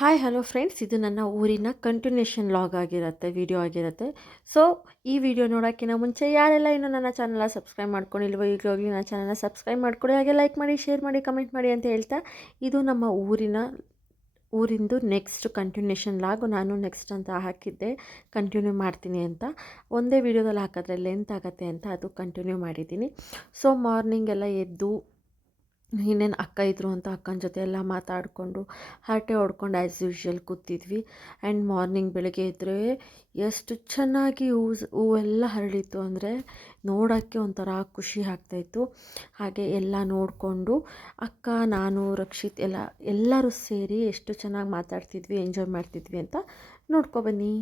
Hi hello friends, ಇದು ನನ್ನ ಊರಿನ ಕಂಟಿನ್ಯೂಷನ್ ಲಾಗ್ ಆಗಿರುತ್ತೆ, ವಿಡಿಯೋ ಆಗಿರುತ್ತೆ. ಸೊ ಈ ವಿಡಿಯೋ ನೋಡೋಕ್ಕಿಂತ ಮುಂಚೆ ಯಾರೆಲ್ಲ ಇನ್ನೂ ನನ್ನ ಚಾನಲ್ನ ಸಬ್ಸ್ಕ್ರೈಬ್ ಮಾಡ್ಕೊಂಡಿಲ್ವೋ ಈಗಲೂ ಹೋಗಿ ನನ್ನ ಚಾನಲ್ನ ಸಬ್ಸ್ಕ್ರೈಬ್ ಮಾಡ್ಕೊಳ್ಳಿ, ಹಾಗೆ ಲೈಕ್ ಮಾಡಿ, ಶೇರ್ ಮಾಡಿ, ಕಮೆಂಟ್ ಮಾಡಿ ಅಂತ ಹೇಳ್ತಾ, ಇದು ನಮ್ಮ ಊರಿಂದು ನೆಕ್ಸ್ಟ್ ಕಂಟಿನ್ಯೂಷನ್ ಲಾಗು. ನಾನು ನೆಕ್ಸ್ಟ್ ಅಂತ ಹಾಕಿದ್ದೆ, ಕಂಟಿನ್ಯೂ ಮಾಡ್ತೀನಿ ಅಂತ. ಒಂದೇ ವಿಡಿಯೋದಲ್ಲಿ ಹಾಕಿದ್ರೆ ಲೆಂತ್ ಆಗುತ್ತೆ ಅಂತ ಅದು ಕಂಟಿನ್ಯೂ ಮಾಡಿದ್ದೀನಿ. ಸೊ ಮಾರ್ನಿಂಗ್ ಎಲ್ಲ ಎದ್ದು ಇನ್ನೇನು ಅಕ್ಕ ಇದ್ದರು ಅಂತ ಅಕ್ಕನ ಜೊತೆ ಎಲ್ಲ ಮಾತಾಡಿಕೊಂಡು ಹರಟೆ ಹೊಡ್ಕೊಂಡು ಆ್ಯಸ್ ಯೂಶ್ವಲ್ ಕೂತಿದ್ವಿ. ಆ್ಯಂಡ್ ಮಾರ್ನಿಂಗ್ ಬೆಳಗ್ಗೆ ಇದ್ದರೆ ಎಷ್ಟು ಚೆನ್ನಾಗಿ ಹೂವೆಲ್ಲ ಹರಳಿತ್ತು ಅಂದರೆ ನೋಡೋಕ್ಕೆ ಒಂಥರ ಖುಷಿ ಆಗ್ತಾಯಿತ್ತು. ಹಾಗೆ ಎಲ್ಲ ನೋಡಿಕೊಂಡು ಅಕ್ಕ, ನಾನು, ರಕ್ಷಿತ್ ಎಲ್ಲರೂ ಸೇರಿ ಎಷ್ಟು ಚೆನ್ನಾಗಿ ಮಾತಾಡ್ತಿದ್ವಿ, ಎಂಜಾಯ್ ಮಾಡ್ತಿದ್ವಿ ಅಂತ ನೋಡ್ಕೊಬನ್ನಿ.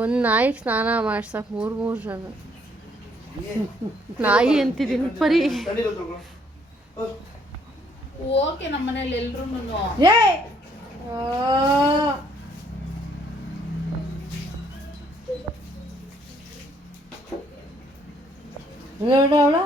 ಒಂದು ನಾಯಿಗೆ ಸ್ನಾನ ಮಾಡ್ಸಕ್ಕೆ ಮೂರು ಜನ ನಾಯಿ ಅಂತಿದ್ದೀನಿ ಪರಿ. ಓಕೆ, ನಮ್ಮ ಮನೇಲಿ ಎಲ್ರು ಅವಳ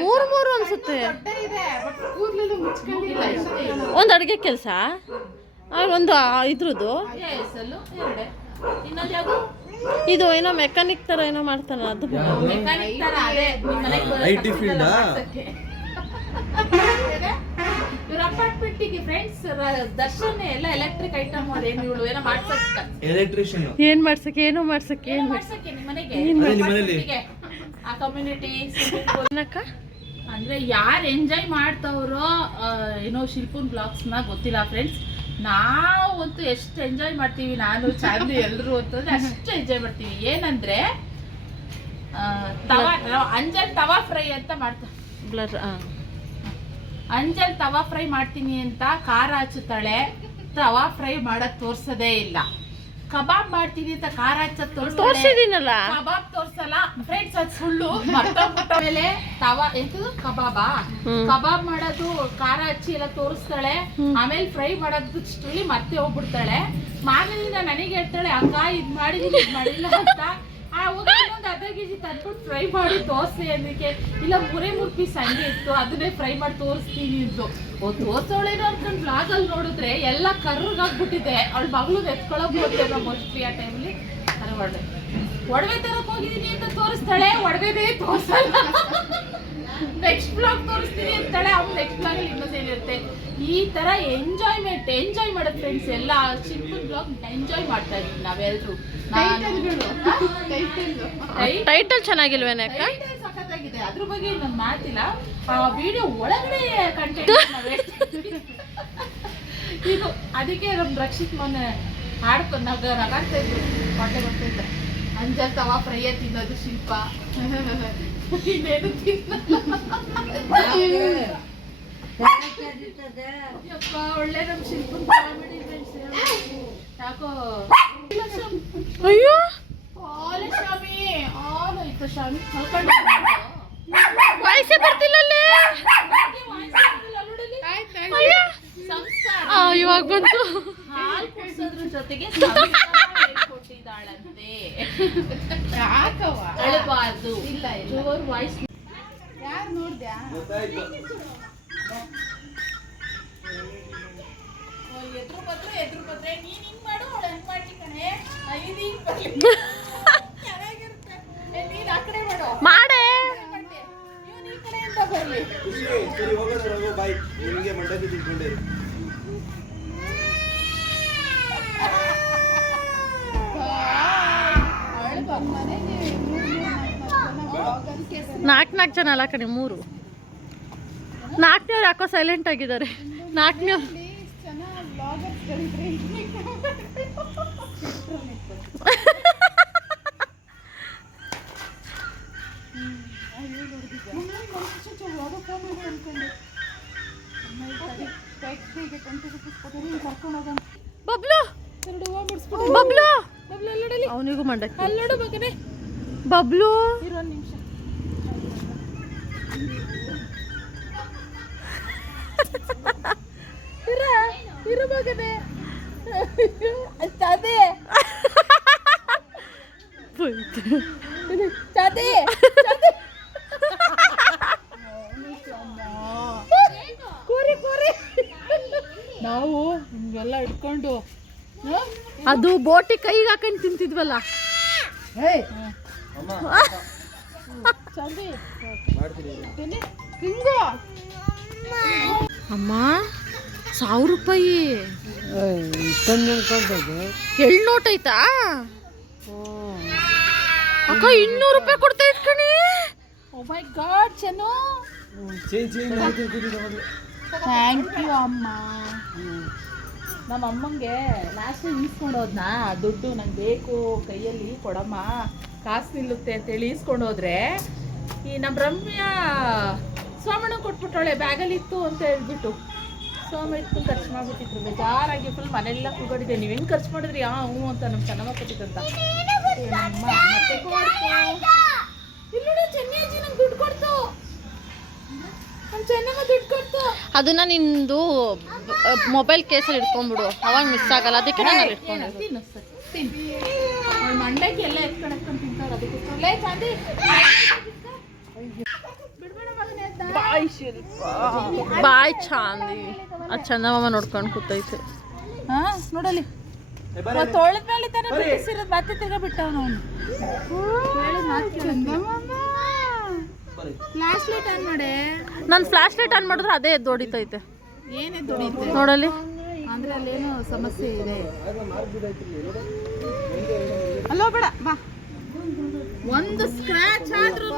ಮೂರು ಅನ್ಸುತ್ತೆ. ಒಂದು ಅಡುಗೆ ಕೆಲಸ, ಒಂದು ಇದ್ರದ್ದು ಇದು ಏನೋ ಮೆಕ್ಯಾನಿಕ್ ಥರ ಏನೋ ಮಾಡ್ತಾನೆ, ಅದು ಇವ್ರ ಅಪಾರ್ಟ್ಮೆಂಟಿಗೆ ಫ್ರೆಂಡ್ಸ್ ದರ್ಶನ್ ಎಲ್ಲ ಎಲೆಕ್ಟ್ರಿಕ್ ಐಟಮ್ ಏನೋ ಮಾಡ್ಸಕ್ಕೆ, ಎಲೆಕ್ಟ್ರಿಷಿಯನ್ ಏನ್ ಮಾಡ್ಸಕ್ಕೆ, ಏನೋ ಮಾಡ್ಸಕ್ಕೆ, ಏನ್ ಮಾಡ್ಸಕ್ಕೆ ನಿಮ್ಮನೆಗೆ ಆ ಕಮ್ಯುನಿಟಿ ಅಂದ್ರೆ ಯಾರು ಎಂಜಾಯ್ ಮಾಡ್ತಾವ್ರೋ ಏನೋ ಶಿಲ್ಪನ್ ಬ್ಲಾಗ್ಸ್ ನ ಗೊತ್ತಿಲ್ಲ ಫ್ರೆಂಡ್ಸ್. ನಾವಂತೂ ಎಷ್ಟು ಎಂಜಾಯ್ ಮಾಡ್ತೀವಿ, ನಾನು ಚಾಂದಿ ಎಲ್ಲರೂ ಅಂತಂದ್ರೆ ಅಷ್ಟು ಎಂಜಾಯ್ ಮಾಡ್ತೀವಿ. ಏನಂದ್ರೆ ಅಂಜಲ್ ತವಾ ಫ್ರೈ ಅಂತ ಮಾಡ್ತಾರೆ. ಅಂಜಲ್ ತವಾ ಫ್ರೈ ಮಾಡ್ತೀನಿ ಅಂತ ಖಾರ ಹಚ್ಚುತ್ತಾಳೆ, ತವಾ ಫ್ರೈ ಮಾಡಕ್ ತೋರ್ಸೋದೇ ಇಲ್ಲ. ಕಬಾಬ್ ಮಾಡ್ತೀನಿ ಅಂತ ಖಾರ ಹಚ್ಚೋದ್ ತೋರ್ಸಿದೀನಲ್ಲ, ಕಬಾಬ್ ತೋರ್ಸಲ್ಲ ಫ್ರೆಂಡ್ಸ್, ಅದು ಸುಳ್ಳು. ಮೇಲೆ ತವಾ ಎಂತದು ಕಬಾಬ್ ಮಾಡೋದು ಖಾರ ಹಚ್ಚಿ ಎಲ್ಲ ತೋರಿಸ್ತಾಳೆ, ಆಮೇಲೆ ಫ್ರೈ ಮಾಡೋದು ಮತ್ತೆ ಹೋಗ್ಬಿಡ್ತಾಳೆ. ಮಾರನೆಯಿಂದ ನನಗೆ ಹೇಳ್ತಾಳೆ, ಅಕ್ಕ ಇದ್ ಮಾಡಿದೀನಿ ಇದ್ ಮಾಡಿಲ್ಲ ಅಂತ. ಇನ್ನೊಂದು ಅರ್ಧ ಕೆಜಿ ತಂದ್ಬಿಟ್ಟು ಫ್ರೈ ಮಾಡಿ ತೋರಿಸಿ ಅದಕ್ಕೆ, ಇಲ್ಲ 3 ಪೀಸ್ ಹಂಗೆ ಇತ್ತು, ಅದನ್ನೇ ಫ್ರೈ ಮಾಡಿ ತೋರಿಸ್ತೀನಿ ಇದ್ದು. ತೋರ್ಸೋಳೇನೋ ಅನ್ಕೊಂಡು ಬ್ಲಾಗ್ ಅಲ್ಲಿ ನೋಡಿದ್ರೆ ಎಲ್ಲ ಕರ್ರಗಾಗ್ಬಿಟ್ಟಿದೆ. ಅವಳ ಮಗಳು ಎತ್ಕೊಳಕ್ ಹೋಗ್ತೇವೆ ಮೋಸ್ಟ್ಲಿ ಆ ಟೈಮಲ್ಲಿ. ಒಡವೆ ತರಕ್ ಹೋಗಿದೀನಿ ಅಂತ ತೋರಿಸ್ತಾಳೆ, ಒಡವೆನೇ ತೋರ್ಸಲ್ಲ. ನೆಕ್ಸ್ಟ್ ಬ್ಲಾಗ್ ತೋರಿಸ್ತೀನಿ ಅಂತಾಳೆ, ಅವ್ನು ನೆಕ್ಸ್ಟ್ ಬ್ಲಾಗ್ ಅಲ್ಲಿ ಇನ್ನೊಂದು ಏನಿರುತ್ತೆ. ಈ ತರ ಎಂಜಾಯ್ ಮಾಡೋದು ಫ್ರೆಂಡ್ಸ್. ಎಲ್ಲ ಸಿಂಪಲ್ ಬ್ಲಾಗ್ ಎಂಜಾಯ್ ಮಾಡ್ತಾ ಇದ್ವಿ ನಾವೆಲ್ಲರೂ. ಟೈಟಲ್ ಚೆನ್ನಾಗಿಲ್ವೇನೆ ಅಕ್ಕ? ಸಖತ್ತಾಗಿದೆ, ಅದ್ರ ಬಗ್ಗೆ ಇನ್ನೊಂದು ಮಾತಿಲ್ಲ. ಆ ವಿಡಿಯೋ ಒಳಗಡೆ ಕಂಟೆಂಟ್ ಇದು. ಅದಕ್ಕೆ ನಮ್ ರಕ್ಷಿತ್ ಮೊನ್ನೆ ಹಾಡ್ಕೊಂಡು ನಗಾಡ್ತಾ ಇದ್ರು, ಹೊಟ್ಟೆ ಬರ್ತಿದ್ದ. ಅಂಜಲ್ ತವಾ ಫ್ರೈ ತಿನ್ನೋದು ಶಿಲ್ಪ, ಇನ್ನೇನು ಯಪ್ಪ ಒಳ್ಳೆ ನಮ್ ಶಿಲ್ಪ ಕಾಮಿಡಿ ಫ್ರೆಂಡ್ಸ್. ಯಾಕೋ ಅಯ್ಯೋ ಶಾಮಿ ಆಯ್ತು, ಶಾಮಿ ವಯಸ್ಸೇ ಬರ್ತಿಲ್ಲ ಇವಾಗ ಬಂತು. ಹಾಲು ಕುಡಿಸೋದ್ರ ಜೊತೆಗೆ ಕೊಟ್ಟಿದ್ದಾಳಂತೆ, ಅಳಬಾರ್ದು. ಇಲ್ಲ ಜೋರ್ ವಾಯ್ಸ್ ಯಾರು ನೋಡ್ದ್ಯಾ? ಎದ್ರು ಬದ್ರೆ ನೀನ್ ಹಿಂಗ್ ಮಾಡು, ಅವಳು ಹಂಗ್ ಮಾಡ್ಲಿ ಕಣೆ, ಚೆನ್ನಾಗಿರುತ್ತೆ. ನೀನ್ ಆ ಕಡೆ ಮಾಡು, ಮಾಡೇ ಇವನ್ ಈ ಕಡೆಯಿಂದ ಬರ್ಲಿ. ನಾಲ್ಕು ಜನ ಅಲ್ಲ ಕಣೆ, 3. 4ನೇವ್ರು ಯಾಕೋ ಸೈಲೆಂಟ್ ಆಗಿದ್ದಾರೆ. 4ನೇವ್ರು ಬಬ್ಲು ಬಬ್ಲು ಬಬ್ಲು ಅಲ್ಲಿ ನೋಡಲಿ, ಅವನಿಗೂ ಮಂಡಕ್ಕಿ. ಅಲ್ಲಿ ನೋಡು ಮಗನೇ. ಬಬ್ಲು ಇರು ಒಂದು ನಿಮಿಷ. ಇರು ಮಗನೇ. ಚಾದೆ ಚಾದೆ ಕೂರಿ ಕೂರಿ. ನಾವು ಹಿಂಗೆಲ್ಲ ಇಟ್ಕೊಂಡು ಅದು ಬೋಟಿ ಕೈಗೆ ಹಾಕೊಂಡು ತಿಂತಿದ್ವಲ್ಲ. ಚಂದಿ ಹಿಂಗೋ ಅಮ್ಮ 1000 ರೂಪಾಯಿ ಎಳ್ ನೋಟ್ ಐತಾ ಅಕ್ಕ? 200 ರೂಪಾಯಿ ಕೊಡ್ತಾ ಇದ್ ಕಣಿ. ಓ ಮೈ ಗಾಡ್ ಚನ್ನು, ಥ್ಯಾಂಕ್ ಯು ಅಮ್ಮ. ನಮ್ಮ ಅಮ್ಮಂಗೆ ಲಾಸ್ಟ್ ಈಸ್ಕೊಂಡು ಹೋದ್ನಾ ದುಡ್ಡು, ನಂಗೆ ಬೇಕು ಕೈಯಲ್ಲಿ ಕೊಡಮ್ಮ, ಕಾಸು ನಿಲ್ಲುತ್ತೆ ಅಂತೇಳಿ ಈಸ್ಕೊಂಡು ಹೋದ್ರೆ ಈ ನಮ್ಮ ರಮ್ಯಾ ಸೋಮಣ್ಣ ಕೊಟ್ಬಿಟ್ಟವಳೆ, ಬ್ಯಾಗಲ್ಲಿ ಇತ್ತು ಅಂತ ಹೇಳ್ಬಿಟ್ಟು. ಸೋಮ ಇತ್ತು ಖರ್ಚು ಮಾಡಿಬಿಟ್ಟಿದ್ರು, ಬೇಜಾರಾಗಿ ಫುಲ್ ಮನೆಯೆಲ್ಲ ಕೂಗಾಡಿದೆ. ನೀವು ಹೆಂಗೆ ಖರ್ಚು ಮಾಡಿದ್ರಿ? ಹ್ಞೂ ಅಂತ ನಮ್ಮ ಚೆನ್ನಮ್ಮ ಕೊಟ್ಟಿದ್ದಂತ. ನಮ್ಮ ಮತ್ತೆ ಕೊಡ್ತು ಇಲ್ಲ ಚೆನ್ನಜ್ಜಿ ನಂಗೆ ದುಡ್ಡು ಕೊಡ್ತು, ನಮ್ಮ ಚೆನ್ನಮ್ಮ ದುಡ್ಡು ಕೊಡ್ತು. ಅದನ್ನ ನಿಂದು ಮೊಬೈಲ್ ಕೇಸಲ್ಲಿ ಇಟ್ಕೊಂಡ್ಬಿಡು, ಅವಾಗ ಮಿಸ್ ಆಗಲ್ಲ. ಅದಕ್ಕೆ ನಾನು ಅಲ್ಲಿ ಇಟ್ಕೊಂಡು ಮಂಡಕ್ಕಿ ಎಲ್ಲ ಎತ್ಕೊಂಡು ತಿಂತಾರೆ. ಅದಕ್ಕೆ ಚಾಂದಿ ಬಾಯ್ ಚಾಂದಿ. ಆ ಚಂದಮಾಮ ನೋಡ್ಕೊಂಡು ಕೂತೈತೆ. ಹಾ ನೋಡಲಿ, ತೊಳೆದ ಮೇಲೆ ತಾನೇ ಬಿಸಿರೋದು, ಮತ್ತೆ ತಿರ್ಗಾ ಬಿಟ್ಟವನು ಅವನು. ಫ್ಲಾಶ್ ಲೈಟ್ ಆನ್ ಮಾಡಿ. ನಾನು ಫ್ಲಾಶ್ ಲೈಟ್ ಆನ್ ಮಾಡಿದ್ರೆ ಅದೇ ಎದ್ದು ಹೊಡಿತೈತೆ. ಏನೇ ದುಡಿಯುತ್ತೆ ನೋಡಲಿ, ಅಂದ್ರೆ ಅಲ್ಲೇನೋ ಸಮಸ್ಯೆ ಇದೆ. ಅಲ್ಲೋ ಬೇಡ ಬಾ, ಒಂದು ಸ್ಕ್ರಾಚ್ ಆದ್ರೂ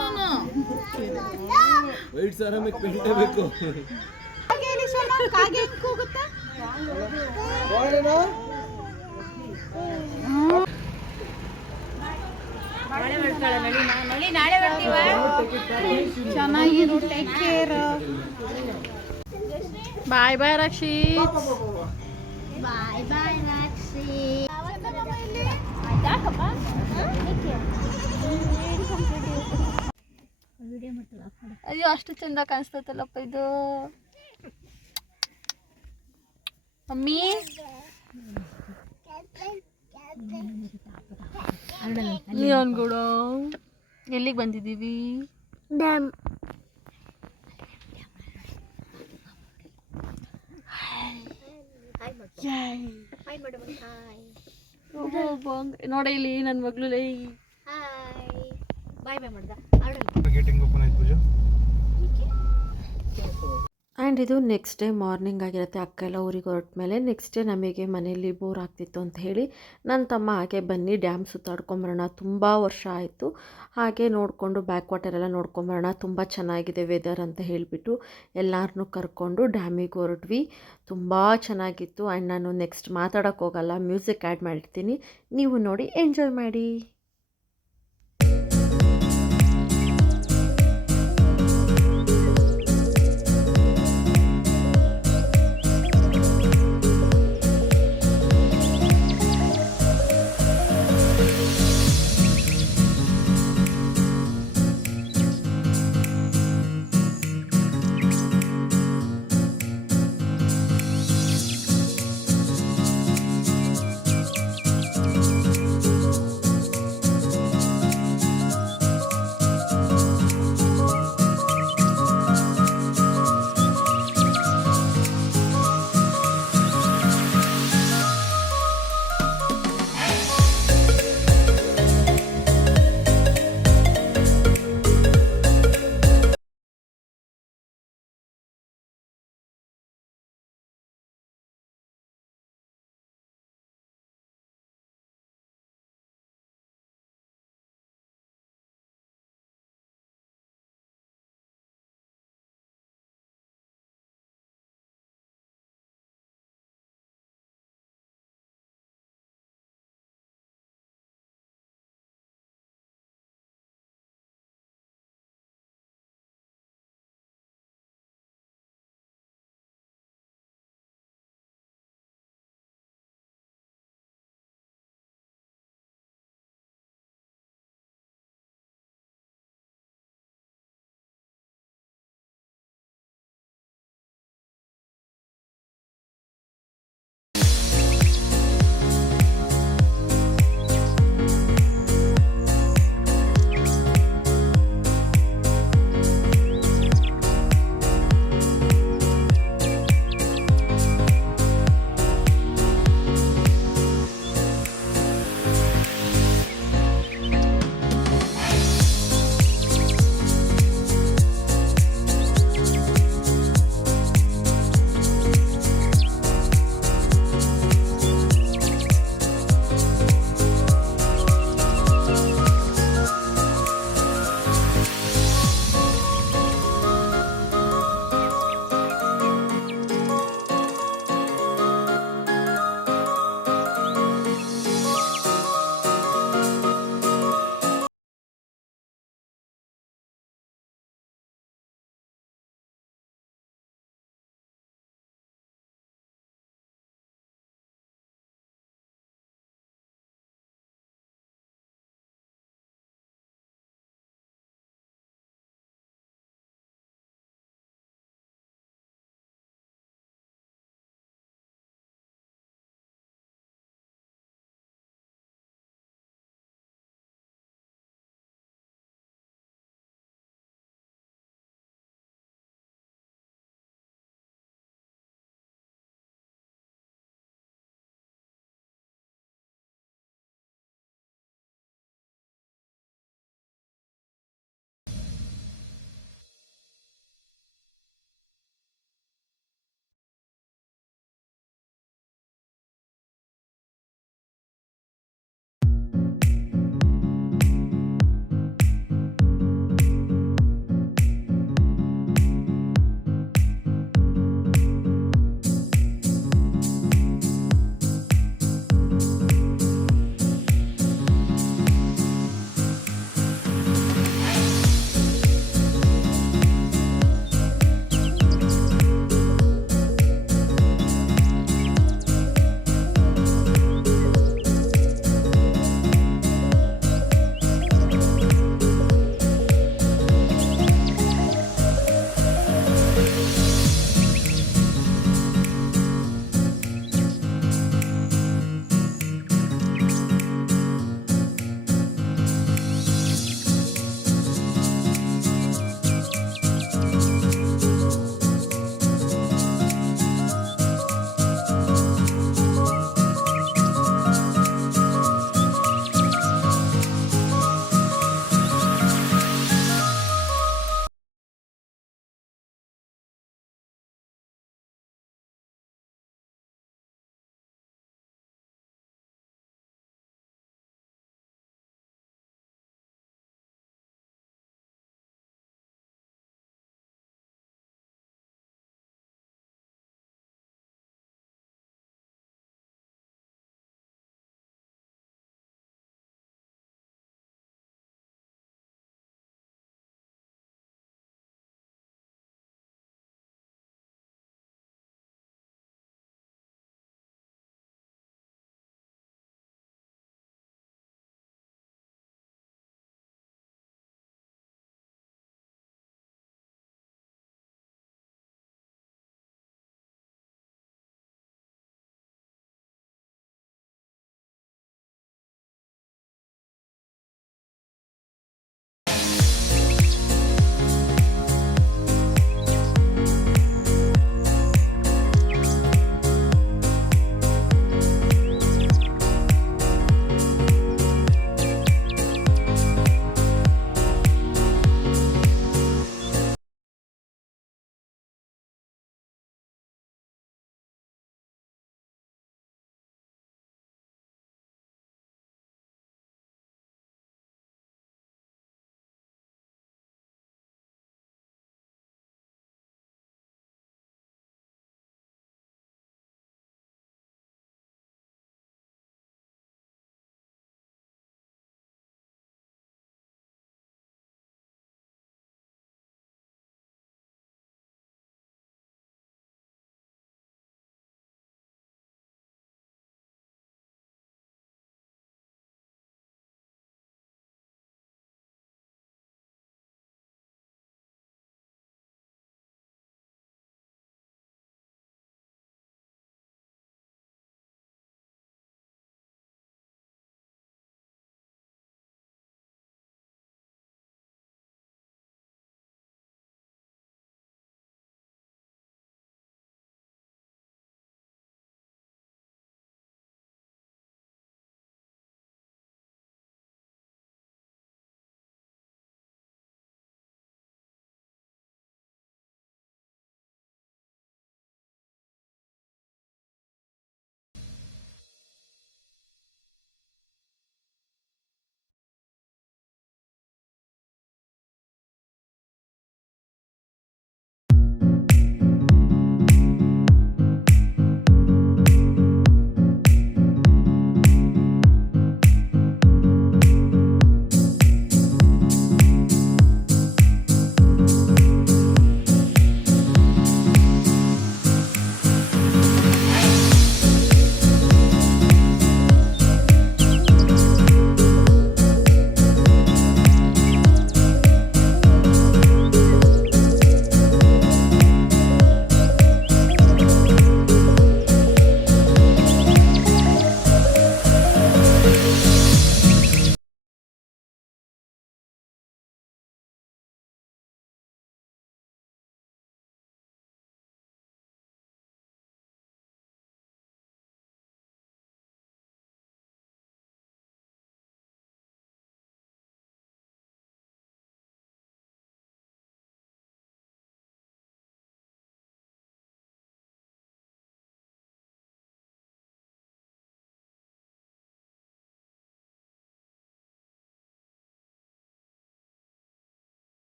ಚೆನ್ನಾಗಿರು. Take care. Bye bye Rakshit. Bye bye Rakshi. ಅಯ್ಯೋ ಅಷ್ಟು ಚಂದ ಕಾಣಿಸ್ತೈತಲ್ಲಪ್ಪ ಇದು. ಮಮ್ಮಿ ನೀವನ್ಗೂಡು ಎಲ್ಲಿಗೆ ಬಂದಿದ್ದೀವಿ? ಡ್ಯಾಮ್. ನೋಡ ಇಲ್ಲಿ ನನ್ನ ಮಗಳು. ಹಾಯ್ ಬಾಯ್ ಬಾಯ್ ಮಾಡ್ದ. ಆ್ಯಂಡ್ ಇದು ನೆಕ್ಸ್ಟ್ ಡೇ ಮಾರ್ನಿಂಗ್ ಆಗಿರುತ್ತೆ. ಅಕ್ಕ ಎಲ್ಲ ಊರಿಗೆ ಹೊರಟ ಮೇಲೆ ನೆಕ್ಸ್ಟ್ ಡೇ ನಮಗೆ ಮನೆಯಲ್ಲಿ ಬೋರ್ ಆಗ್ತಿತ್ತು ಅಂತ ಹೇಳಿ ನನ್ನ ತಮ್ಮ ಹಾಗೆ ಬನ್ನಿ ಡ್ಯಾಮ್ ಸುತ್ತಾಡ್ಕೊಂಬರೋಣ, ತುಂಬ ವರ್ಷ ಆಯಿತು, ಹಾಗೆ ನೋಡಿಕೊಂಡು ಬ್ಯಾಕ್ ವಾಟರ್ ಎಲ್ಲ ನೋಡ್ಕೊಂಬರೋಣ, ತುಂಬ ಚೆನ್ನಾಗಿದೆ ವೆದರ್ ಅಂತ ಹೇಳಿಬಿಟ್ಟು ಎಲ್ಲರನ್ನೂ ಕರ್ಕೊಂಡು ಡ್ಯಾಮಿಗೆ ಹೊರಟ್ವಿ. ತುಂಬ ಚೆನ್ನಾಗಿತ್ತು. ಆ್ಯಂಡ್ ನಾನು ನೆಕ್ಸ್ಟ್ ಮಾತಾಡೋಕ್ಕೆ ಹೋಗಲ್ಲ, ಮ್ಯೂಸಿಕ್ ಆ್ಯಡ್ ಮಾಡಿರ್ತೀನಿ, ನೀವು ನೋಡಿ ಎಂಜಾಯ್ ಮಾಡಿ.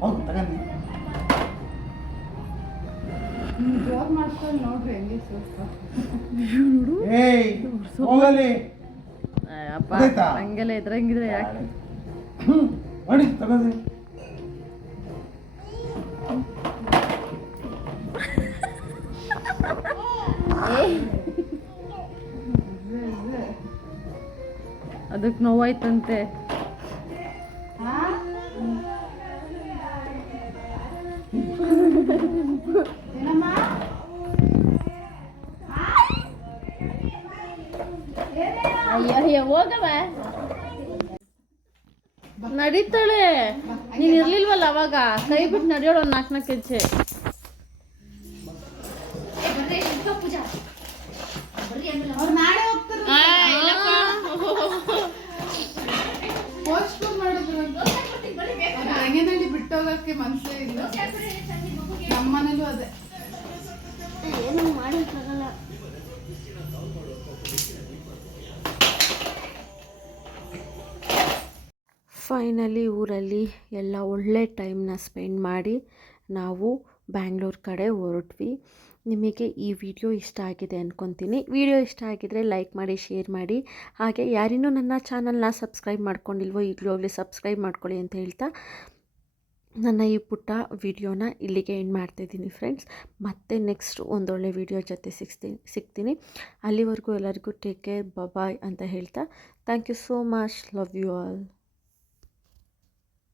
ಹೌದು ತಗೊಂಡು ಜೋರ್ ಮಾಡ್ಕೊಂಡು ನೋಡ್ರಿ ಹೆಂಗೆ ಸ್ವಲ್ಪ ಏಯ್ ಹೋಗಲಿ ಅಪ್ಪ ಗೊತ್ತಾಯ್ತಾ? ಹಂಗೆಲ್ಲ ಇದ್ರಂಗಿದ್ರೆ ಯಾಕೆ ಮಾಡಿ ತಗೊಂಡು ಅದಕ್ಕೆ ನೋವಾಯ್ತಂತೆ. ಅಯ್ಯೋ ಅಯ್ಯೋ ಹೋಗವ. ನಡೀತಾಳೆ, ನೀನ್ ಇರ್ಲಿಲ್ವಲ್ಲ ಅವಾಗ, ಕೈ ಬಿಟ್ಟು ನಡೆಯೋಳು ಒಂದು 4 ಹೆಜ್ಜೆ. ಅವ್ರು ನಾಳೆ ಹೋಗ್ತಾರೆ ಪೋಸ್ಟ್ಪೋನ್ ಮಾಡಿದ್ರು ಅಂತ ರಂಗನಲ್ಲಿ ಬಿಟ್ಟೋಗಕ್ಕೆ ಮನಸ್ಸೇ ಇಲ್ಲ. ನಮ್ಮನೇಲೂ ಅದೇ. ಏನು ಮಾಡೋಕ್ಕಾಗಲ್ಲ. ಫೈನಲಿ ಊರಲ್ಲಿ ಎಲ್ಲ ಒಳ್ಳೆ ಟೈಮ್ನ ಸ್ಪೆಂಡ್ ಮಾಡಿ ನಾವು ಬ್ಯಾಂಗ್ಳೂರ್ ಕಡೆ ಹೊರಟ್ವಿ. ನಿಮಗೆ ಈ ವಿಡಿಯೋ ಇಷ್ಟ ಆಗಿದೆ ಅಂದ್ಕೊತೀನಿ. ವಿಡಿಯೋ ಇಷ್ಟ ಆಗಿದರೆ ಲೈಕ್ ಮಾಡಿ, ಶೇರ್ ಮಾಡಿ. ಹಾಗೆ ಯಾರಿನ್ನೂ ನನ್ನ ಚಾನಲ್ನ ಸಬ್ಸ್ಕ್ರೈಬ್ ಮಾಡ್ಕೊಂಡಿಲ್ವೋ ಈಗಲೂ ಹೋಗಲಿ ಸಬ್ಸ್ಕ್ರೈಬ್ ಮಾಡ್ಕೊಳ್ಳಿ ಅಂತ ಹೇಳ್ತಾ ನನ್ನ ಈ ಪುಟ್ಟ ವಿಡಿಯೋನ ಇಲ್ಲಿಗೆ ಎಂಡ್ ಮಾಡ್ತಾಯಿದ್ದೀನಿ ಫ್ರೆಂಡ್ಸ್. ಮತ್ತೆ ನೆಕ್ಸ್ಟ್ ಒಂದೊಳ್ಳೆ ವಿಡಿಯೋ ಜೊತೆ ಸಿಗ್ತೀನಿ. ಅಲ್ಲಿವರೆಗೂ ಎಲ್ಲರಿಗೂ ಟೇಕ್ ಕೇರ್, ಬಾಯ್ ಅಂತ ಹೇಳ್ತಾ thank you so much, love you all.